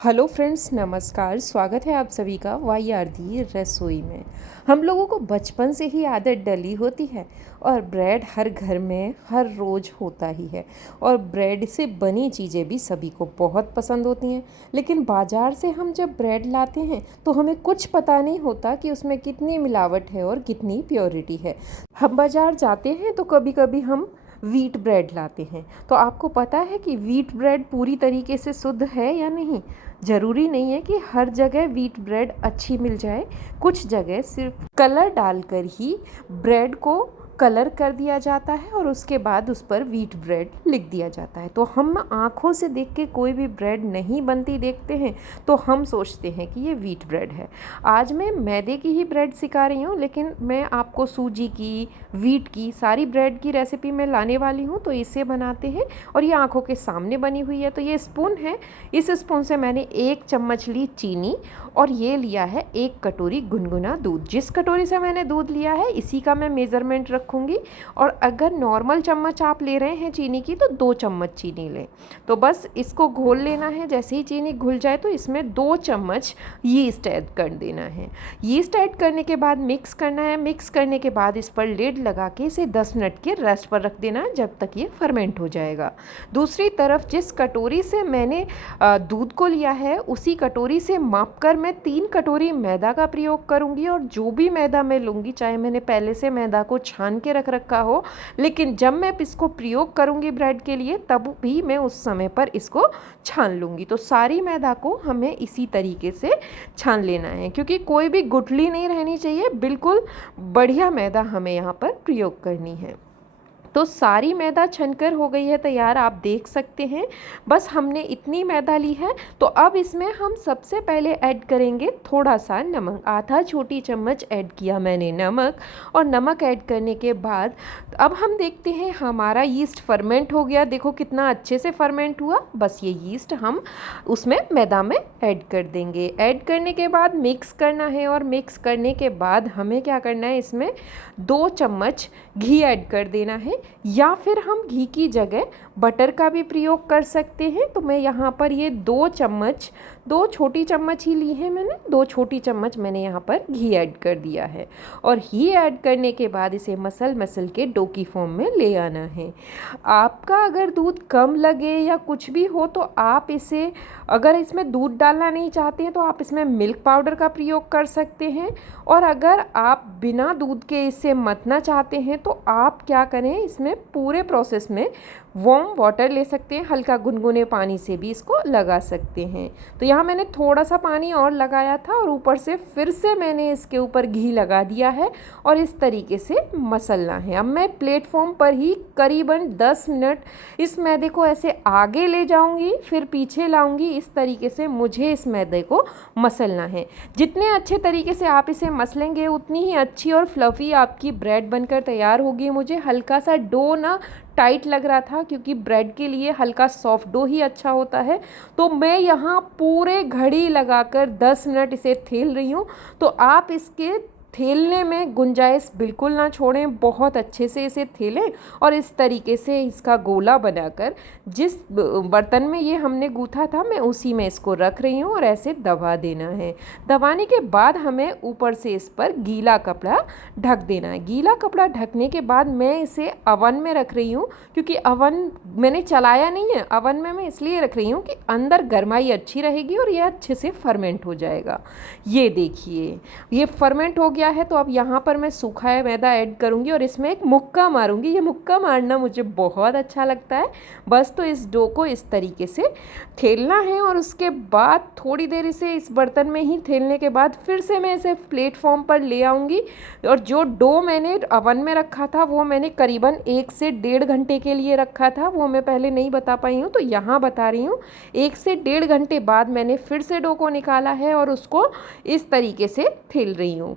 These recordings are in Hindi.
हेलो फ्रेंड्स, नमस्कार। स्वागत है आप सभी का वाई आर दी रसोई में। हम लोगों को बचपन से ही आदत डली होती है और ब्रेड हर घर में हर रोज़ होता ही है और ब्रेड से बनी चीज़ें भी सभी को बहुत पसंद होती हैं। लेकिन बाज़ार से हम जब ब्रेड लाते हैं तो हमें कुछ पता नहीं होता कि उसमें कितनी मिलावट है और कितनी प्योरिटी है। हम बाज़ार जाते हैं तो कभी कभी हम व्हीट ब्रेड लाते हैं, तो आपको पता है कि व्हीट ब्रेड पूरी तरीके से शुद्ध है या नहीं। ज़रूरी नहीं है कि हर जगह व्हीट ब्रेड अच्छी मिल जाए। कुछ जगह सिर्फ कलर डालकर ही ब्रेड को कलर कर दिया जाता है और उसके बाद उस पर व्हीट ब्रेड लिख दिया जाता है। तो हम आँखों से देख के कोई भी ब्रेड नहीं बनती देखते हैं तो हम सोचते हैं कि ये व्हीट ब्रेड है। आज मैं मैदे की ही ब्रेड सिखा रही हूँ, लेकिन मैं आपको सूजी की, व्हीट की सारी ब्रेड की रेसिपी में लाने वाली हूँ। तो इसे बनाते हैं और ये आँखों के सामने बनी हुई है। तो ये स्पून है, इस स्पून से मैंने 1 चम्मच ली चीनी और ये लिया है 1 कटोरी गुनगुना दूध। जिस कटोरी से मैंने दूध लिया है इसी का मैं मेज़रमेंट रखूँगी। और अगर नॉर्मल चम्मच आप ले रहे हैं चीनी की तो 2 चम्मच चीनी लें। तो बस इसको घोल लेना है। जैसे ही चीनी घुल जाए तो इसमें 2 चम्मच यीस्ट ऐड कर देना है। यीस्ट ऐड करने के बाद मिक्स करना है। मिक्स करने के बाद इस पर लिड लगा के इसे 10 मिनट के रेस्ट पर रख देना है जब तक ये फर्मेंट हो जाएगा। दूसरी तरफ जिस कटोरी से मैंने दूध को लिया है उसी कटोरी से मापकर मैं 3 कटोरी मैदा का प्रयोग करूंगी। और जो भी मैदा मैं लूँगी, चाहे मैंने पहले से मैदा को छान के रख रखा हो, लेकिन जब मैं इसको प्रयोग करूंगी ब्रेड के लिए तब भी मैं उस समय पर इसको छान लूँगी। तो सारी मैदा को हमें इसी तरीके से छान लेना है, क्योंकि कोई भी गुठली नहीं रहनी चाहिए। बिल्कुल बढ़िया मैदा हमें यहाँ पर प्रयोग करनी है। तो सारी मैदा छनकर हो गई है तैयार, आप देख सकते हैं। बस हमने इतनी मैदा ली है। तो अब इसमें हम सबसे पहले ऐड करेंगे थोड़ा सा नमक। आधा छोटी चम्मच ऐड किया मैंने नमक। और नमक ऐड करने के बाद अब हम देखते हैं हमारा यीस्ट फर्मेंट हो गया। देखो कितना अच्छे से फर्मेंट हुआ। बस ये यीस्ट हम उसमें मैदा में ऐड कर देंगे। ऐड करने के बाद मिक्स करना है और मिक्स करने के बाद हमें क्या करना है, इसमें 2 चम्मच घी ऐड कर देना है, या फिर हम घी की जगह बटर का भी प्रयोग कर सकते हैं। तो मैं यहाँ पर ये 2 छोटी चम्मच ही ली है मैंने। 2 छोटी चम्मच मैंने यहाँ पर घी ऐड कर दिया है। और घी ऐड करने के बाद इसे मसल के डो की फॉर्म में ले आना है। आपका अगर दूध कम लगे या कुछ भी हो तो आप इसे, अगर इसमें दूध डालना नहीं चाहते हैं तो आप इसमें मिल्क पाउडर का प्रयोग कर सकते हैं। और अगर आप बिना दूध के इसे मथना चाहते हैं तो आप क्या करें, इसमें पूरे प्रोसेस में वार्म वाटर ले सकते हैं। हल्का गुनगुने पानी से भी इसको लगा सकते हैं। तो यहाँ मैंने थोड़ा सा पानी और लगाया था और ऊपर से फिर से मैंने इसके ऊपर घी लगा दिया है और इस तरीके से मसलना है। अब मैं प्लेटफॉर्म पर ही करीबन 10 मिनट इस मैदे को ऐसे आगे ले जाऊंगी, फिर पीछे लाऊंगी। इस तरीके से मुझे इस मैदे को मसलना है। जितने अच्छे तरीके से आप इसे मसलेंगे उतनी ही अच्छी और फ्लफ़ी आपकी ब्रेड बनकर तैयार होगी। मुझे हल्का सा डो ना टाइट लग रहा था, क्योंकि ब्रेड के लिए हल्का सॉफ्ट डो ही अच्छा होता है। तो मैं यहाँ पूरे घड़ी लगाकर 10 मिनट इसे थेल रही हूँ। तो आप इसके थेलने में गुंजाइश बिल्कुल ना छोड़ें, बहुत अच्छे से इसे थेलें और इस तरीके से इसका गोला बनाकर जिस बर्तन में ये हमने गूथा था मैं उसी में इसको रख रही हूँ और ऐसे दबा देना है। दबाने के बाद हमें ऊपर से इस पर गीला कपड़ा ढक देना है। गीला कपड़ा ढकने के बाद मैं इसे अवन में रख रही हूँ, क्योंकि अवन मैंने चलाया नहीं है। अवन में मैं इसलिए रख रही हूँ कि अंदर गर्माई अच्छी रहेगी और ये अच्छे से फर्मेंट हो जाएगा। ये देखिए ये फर्मेंट हो गया है। तो अब यहाँ पर मैं सूखा मैदा ऐड करूँगी और इसमें एक मुक्का मारूंगी। ये मुक्का मारना मुझे बहुत अच्छा लगता है। बस तो इस डो को इस तरीके से थेलना है और उसके बाद थोड़ी देर इसे इस बर्तन में ही थेलने के बाद फिर से मैं इसे प्लेटफॉर्म पर ले आऊँगी। और जो डो मैंने अवन में रखा था वो मैंने करीबन 1 से 1.5 घंटे के लिए रखा था। वो मैं पहले नहीं बता पाई हूँ तो यहाँ बता रही हूँ। 1 से 1.5 घंटे बाद मैंने फिर से डो को निकाला है और उसको इस तरीके से थेल रही हूँ।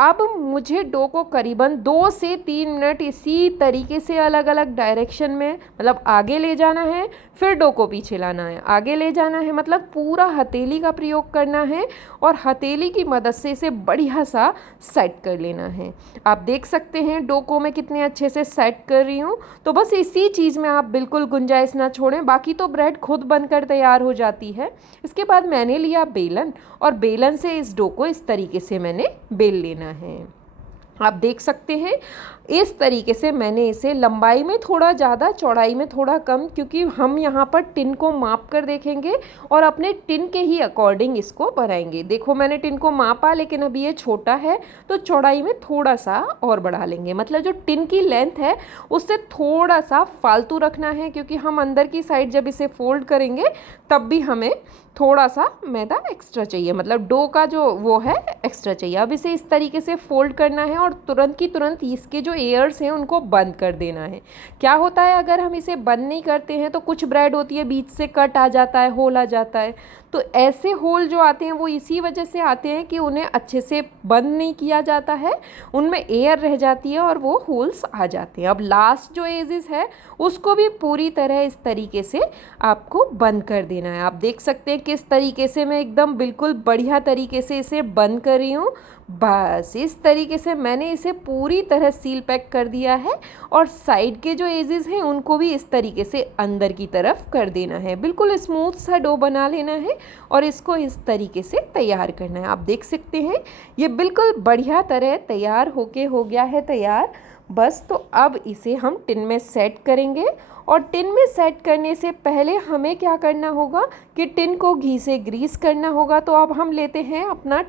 अब मुझे डो को करीबन 2 से 3 मिनट इसी तरीके से अलग अलग डायरेक्शन में, मतलब आगे ले जाना है, फिर डो को पीछे लाना है, आगे ले जाना है, मतलब पूरा हथेली का प्रयोग करना है और हथेली की मदद से इसे बढ़िया सा सेट कर लेना है। आप देख सकते हैं डो को मैं कितने अच्छे से सेट कर रही हूँ। तो बस इसी चीज़ में आप बिल्कुल गुंजाइश ना छोड़ें, बाकी तो ब्रेड खुद बनकर तैयार हो जाती है। इसके बाद मैंने लिया बेलन और बेलन से इस डो को इस तरीके से मैंने बेल लेना है। आप देख सकते हैं इस तरीके से मैंने इसे लंबाई में थोड़ा ज़्यादा, चौड़ाई में थोड़ा कम, क्योंकि हम यहाँ पर टिन को माप कर देखेंगे और अपने टिन के ही अकॉर्डिंग इसको बनाएंगे। देखो मैंने टिन को मापा, लेकिन अभी ये छोटा है तो चौड़ाई में थोड़ा सा और बढ़ा लेंगे, मतलब जो टिन की लेंथ है उससे थोड़ा सा फालतू रखना है, क्योंकि हम अंदर की साइड जब इसे फोल्ड करेंगे तब भी हमें थोड़ा सा मैदा एक्स्ट्रा चाहिए, मतलब डो का जो वो है एक्स्ट्रा चाहिए। अब इसे इस तरीके से फोल्ड करना है और तुरंत की तुरंत इसके जो एयर्स हैं उनको बंद कर देना है। क्या होता है अगर हम इसे बंद नहीं करते हैं तो कुछ ब्रेड होती है बीच से कट आ जाता है, होल आ जाता है। तो ऐसे होल जो आते हैं वो इसी वजह से आते हैं कि उन्हें अच्छे से बंद नहीं किया जाता है, उनमें एयर रह जाती है और वो होल्स आ जाते हैं। अब लास्ट जो एजेस है उसको भी पूरी तरह इस तरीके से आपको बंद कर देना है। आप देख सकते हैं किस तरीके से मैं एकदम बिल्कुल बढ़िया तरीके से इसे बंद कर रही हूँ। बस इस तरीके से मैंने इसे पूरी तरह सील पैक कर दिया है और साइड के जो एजेस हैं उनको भी इस तरीके से अंदर की तरफ कर देना है। बिल्कुल स्मूथ सा डो बना लेना है और इसको इस तरीके से तैयार करना है। आप देख सकते हैं ये बिल्कुल बढ़िया तरह तैयार होके हो गया है तैयार। बस तो अब इसे हम टिन में सेट करेंगे और टिन में सेट करने से पहले हमें क्या करना होगा कि टिन को घी से ग्रीस करना होगा। तो अब हम लेते हैं अपना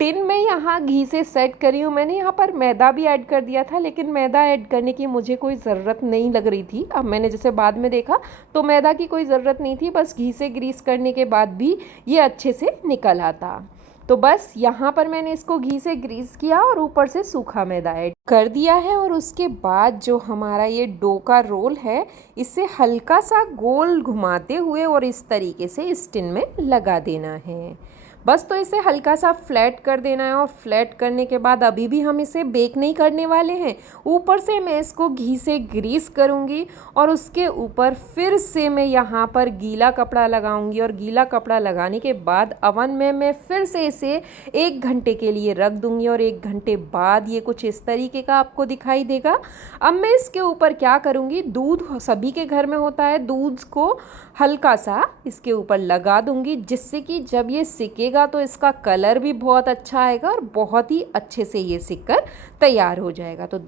टिन में यहाँ घी से सेट करी हूँ। मैंने यहाँ पर मैदा भी ऐड कर दिया था, लेकिन मैदा ऐड करने की मुझे कोई ज़रूरत नहीं लग रही थी। अब मैंने जैसे बाद में देखा तो मैदा की कोई ज़रूरत नहीं थी, बस घी से ग्रीस करने के बाद भी ये अच्छे से निकल आता। तो बस यहाँ पर मैंने इसको घी से ग्रीस किया और ऊपर से सूखा मैदा ऐड कर दिया है और उसके बाद जो हमारा ये डो का रोल है इसे हल्का सा गोल घुमाते हुए और इस तरीके से इस टिन में लगा देना है। बस तो इसे हल्का सा फ्लैट कर देना है और फ्लैट करने के बाद अभी भी हम इसे बेक नहीं करने वाले हैं। ऊपर से मैं इसको घी से ग्रीस करूँगी और उसके ऊपर फिर से मैं यहाँ पर गीला कपड़ा लगाऊंगी और गीला कपड़ा लगाने के बाद अवन में मैं फिर से इसे 1 घंटे के लिए रख दूँगी और 1 घंटे बाद ये कुछ इस तरीके का आपको दिखाई देगा। अब मैं इसके ऊपर क्या करूँगी, दूध सभी के घर में होता है, दूध को हल्का सा इसके ऊपर लगा दूँगी, जिससे कि जब ये सिकेगा तो इसका कलर भी बहुत अच्छा आएगा और बहुत ही अच्छे से ये सिक कर तैयार हो जाएगा। तो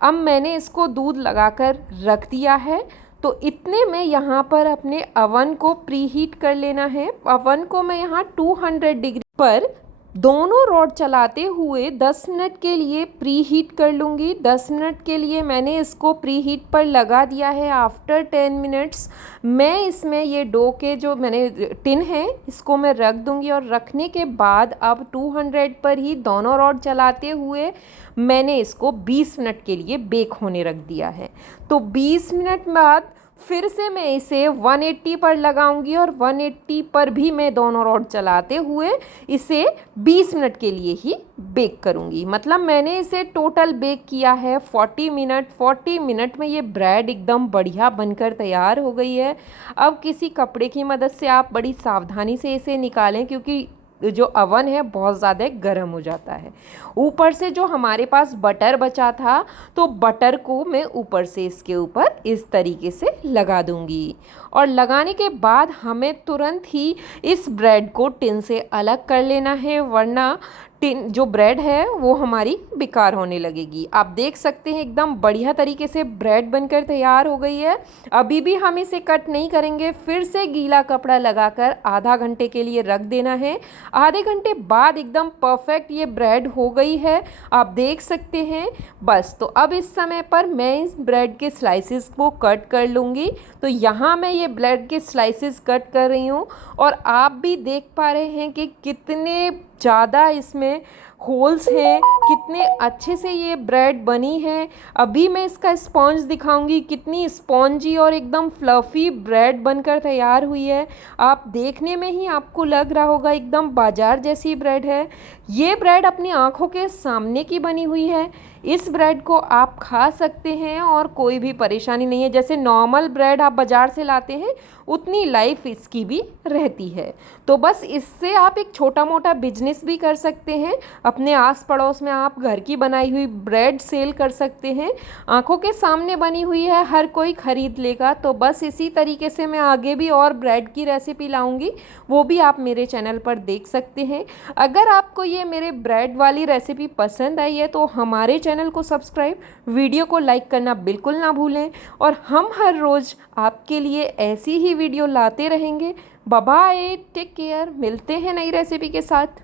अब मैंने इसको दूध लगाकर रख दिया है। तो इतने में यहाँ पर अपने अवन को प्री हीट कर लेना है। अवन को मैं यहाँ 200 डिग्री पर दोनों रॉड चलाते हुए 10 मिनट के लिए प्री हीट कर लूँगी। 10 मिनट के लिए मैंने इसको प्री हीट पर लगा दिया है। आफ्टर 10 मिनट्स मैं इसमें ये डो के जो मैंने टिन है इसको मैं रख दूँगी और रखने के बाद अब 200 पर ही दोनों रॉड चलाते हुए मैंने इसको 20 मिनट के लिए बेक होने रख दिया है। तो 20 मिनट बाद फिर से मैं इसे 180 पर लगाऊंगी और 180 पर भी मैं दोनों रॉड चलाते हुए इसे 20 मिनट के लिए ही बेक करूंगी। मतलब मैंने इसे टोटल बेक किया है 40 मिनट। 40 मिनट में ये ब्रेड एकदम बढ़िया बनकर तैयार हो गई है। अब किसी कपड़े की मदद से आप बड़ी सावधानी से इसे निकालें, क्योंकि जो अवन है बहुत ज़्यादा गर्म हो जाता है। ऊपर से जो हमारे पास बटर बचा था तो बटर को मैं ऊपर से इसके ऊपर इस तरीके से लगा दूंगी और लगाने के बाद हमें तुरंत ही इस ब्रेड को टिन से अलग कर लेना है, वरना टिन जो ब्रेड है वो हमारी बेकार होने लगेगी। आप देख सकते हैं एकदम बढ़िया तरीके से ब्रेड बनकर तैयार हो गई है। अभी भी हम इसे कट नहीं करेंगे, फिर से गीला कपड़ा लगाकर आधा घंटे के लिए रख देना है। आधे घंटे बाद एकदम परफेक्ट ये ब्रेड हो गई है, आप देख सकते हैं। बस तो अब इस समय पर मैं इस ब्रेड के स्लाइसेस को कट कर लूँगी। तो यहाँ मैं ये ब्रेड के स्लाइसेस कट कर रही हूँ और आप भी देख पा रहे हैं कि कितने ज़्यादा इसमें होल्स हैं, कितने अच्छे से ये ब्रेड बनी है। अभी मैं इसका स्पॉन्ज दिखाऊंगी, कितनी स्पॉन्जी और एकदम फ्लफ़ी ब्रेड बनकर तैयार हुई है। आप देखने में ही आपको लग रहा होगा एकदम बाजार जैसी ब्रेड है। ये ब्रेड अपनी आँखों के सामने की बनी हुई है। इस ब्रेड को आप खा सकते हैं और कोई भी परेशानी नहीं है। जैसे नॉर्मल ब्रेड आप बाज़ार से लाते हैं उतनी लाइफ इसकी भी रहती है। तो बस इससे आप एक छोटा मोटा बिजनेस भी कर सकते हैं। अपने आस पड़ोस में आप घर की बनाई हुई ब्रेड सेल कर सकते हैं। आंखों के सामने बनी हुई है, हर कोई ख़रीद लेगा। तो बस इसी तरीके से मैं आगे भी और ब्रेड की रेसिपी लाऊंगी, वो भी आप मेरे चैनल पर देख सकते हैं। अगर आपको ये मेरे ब्रेड वाली रेसिपी पसंद आई है तो हमारे चैनल को सब्सक्राइब, वीडियो को लाइक करना बिल्कुल ना भूलें। और हम हर रोज़ आपके लिए ऐसी ही वीडियो लाते रहेंगे। बाय बाय, टेक केयर, मिलते हैं नई रेसिपी के साथ।